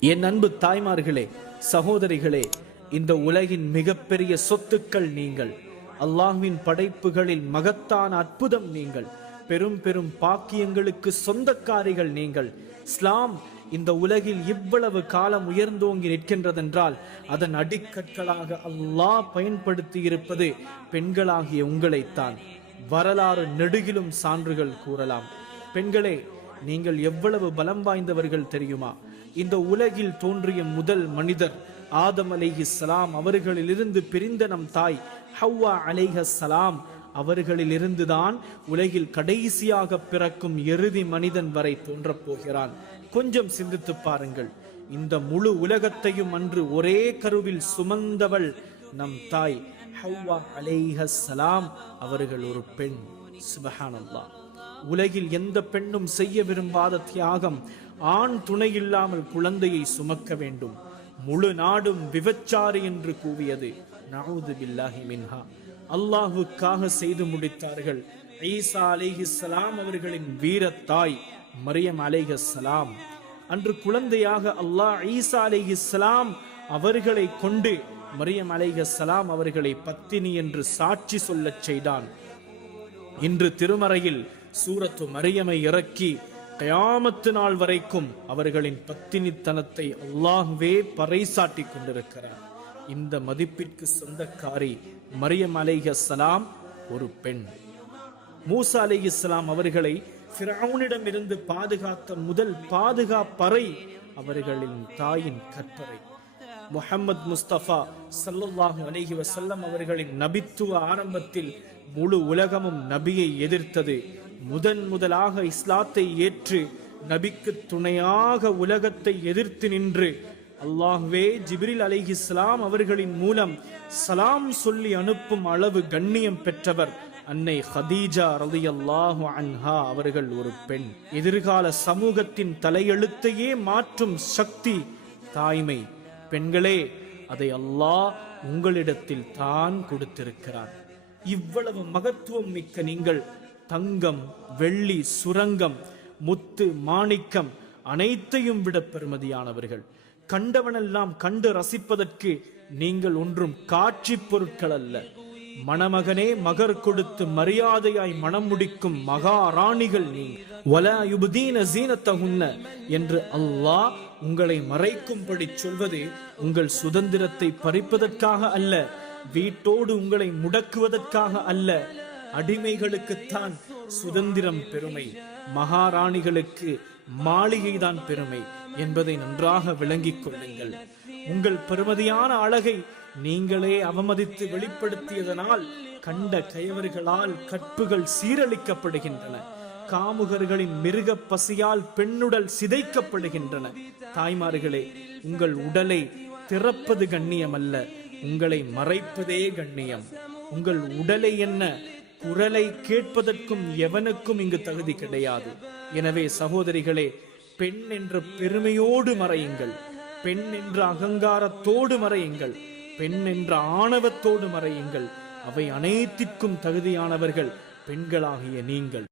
என் அன்பு தாய்மார்களே சகோதரிகளே இந்த உலகின் மிகப்பெரிய சொத்துக்கள் நீங்கள். அல்லாஹ்வின் படைப்புகளில் மகத்தான அற்புதம் நீங்கள். பெரும் பெரும் பாக்கியங்களுக்கு சொந்தக்காரிகள் நீங்கள். இஸ்லாம் இந்த உலகில் இவ்வளவு காலம் உயர்ந்தோங்கி நிற்கின்றதென்றால் அதன் அடிக்கற்களாக அல்லாஹ் பயன்படுத்தி இருப்பது பெண்களாகிய உங்களைத்தான். வரலாறு நெடுகிலும் சான்றுகள் கூறலாம். பெண்களே நீங்கள் எவ்வளவு பலம் வாய்ந்தவர்கள் தெரியுமா? இந்த உலகில் தோன்றிய முதல் மனிதர் ஆதம் சலாம் அவர்களிலிருந்து பிரிந்த நம் தாய் ஹவ்வா சலாம் அவர்களிலிருந்துதான் உலகில் கடைசியாக பிறக்கும் இறுதி மனிதன் வரை தோன்றப் போகிறான். கொஞ்சம் சிந்தித்து பாருங்கள். இந்த முழு உலகத்தையும் அன்று ஒரே கருவில் சுமந்தவள் நம் தாய் ஹவ்வா சலாம் அவர்கள் ஒரு பெண். சுபஹானல்லாஹ். உலகில் எந்த பெண்ணும் செய்ய விரும்பாத தியாகம் ஆண் துணை இல்லாமல் குழந்தையை சுமக்க வேண்டும். முழு நாடும் விபச்சாரி என்று கூவியது. நவுது பில்லாஹி மின்ஹா. அல்லாஹுக்காக செய்து முடித்தார்கள். ஈசா அலைஹிஸ்ஸலாம் அவர்களின் வீரத்தாய் மரியம் அலைஹிஸ்ஸலாம் அன்று குழந்தையாக அல்லாஹ் ஈசா அலைஹிஸ்ஸலாம் அவர்களை கொண்டு மரியம் அலைஹிஸ்ஸலாம் அவர்களை பத்தினி என்று சாட்சி சொல்லச் செய்தான். இன்று திருமறையில் சூரத்து மரியமை இறக்கி கயாமத்து நாள் வரைக்கும் அவர்களின் பத்தினித்தனத்தை அல்லாஹ்வே பறைசாட்டி கொண்டிருக்கிறார். இந்த மதிப்பிற்கு சொந்தக்காரி மரியம் அலைஹஸ்ஸலாம் ஒரு பெண். மூசா அலைஹிஸ்ஸலாம் அவர்களை ஃபிரவுனிடம் இருந்து பாதுகாத்த முதல் பாதுகாப்பறை அவர்களின் தாயின் கற்பறை. முஹம்மது முஸ்தபா சல்லுல்லாஹு அலைஹி வசல்லம் அவர்களின் நபித்துவ ஆரம்பத்தில் முழு உலகமும் நபியை எதிர்த்தது. முதன் முதலாக இஸ்லாத்தை ஏற்று நபிக்கு துணையாக உலகத்தை எதிர்த்து நின்று அல்லாஹ்வே ஜிப்ரில் அலைஹிஸ்ஸலாம் அவர்களின் மூலம் சலாம் சொல்லி அனுப்பும் அளவு கண்ணியம் பெற்றவர் அன்னை ஹதீஜா ரலியல்லாஹு அன்ஹா அவர்கள் ஒரு பெண். எதிர்கால சமூகத்தின் தலையெழுத்தையே மாற்றும் சக்தி தாய்மை. பெண்களே அதை அல்லாஹ் உங்களிடத்தில் தான் கொடுத்திருக்கிறார் இவ்வளவு மகத்துவம் மிக்க நீங்கள் தங்கம் வெள்ளி சுரங்கம் முத்து மாணிக்கம் அனைத்தையும் விட பெருமதியானவர்கள். கண்டவனெல்லாம் கண்டு ரசிப்பதற்கு நீங்கள் ஒன்றும் காட்சி பொருட்கள் அல்ல. மணமகனே மகர் கொடுத்து மரியாதையாய் மணம் முடிக்கும் மகாராணிகள் நீ வலா யுபதீன ஜீனத்தகுன்ன என்று அல்லாஹ் உங்களை மறைக்கும்படி சொல்வது உங்கள் சுதந்திரத்தை பறிப்பதற்காக அல்ல வீட்டோடு உங்களை முடக்குவதற்காக அல்ல. அடிமைகளுக்குத்தான் சுதந்திரம் பெருமை மகாராணிகளுக்கு மாளிகைதான் பெருமை என்பதை நன்றாக விளங்கிக் கொள்ளுங்கள். உங்கள் பெருமதியான அழகை நீங்களே அவமதித்து வெளிப்படுத்தியதனால் கண்ட கயவர்களால் கற்புகள் சீரழிக்கப்படுகின்றன. காமுகர்களின் மிருக பசியால் பெண்ணுடல் சிதைக்கப்படுகின்றன. தாய்மார்களே உங்கள் உடலை திறப்பது கண்ணியம் அல்ல உங்களை மறைப்பதே கண்ணியம். உங்கள் உடலை என்ன குரலை கேட்பதற்கும் எவனுக்கும் இங்கு தகுதி கிடையாது. எனவே சகோதரிகளே பெண் என்ற பெருமையோடு மறையுங்கள். பெண் என்ற அகங்காரத்தோடு மறையுங்கள். பெண் என்ற ஆணவத்தோடு மறையுங்கள். அவை அனைத்திற்கும் தகுதியானவர்கள் பெண்களாகிய நீங்கள்.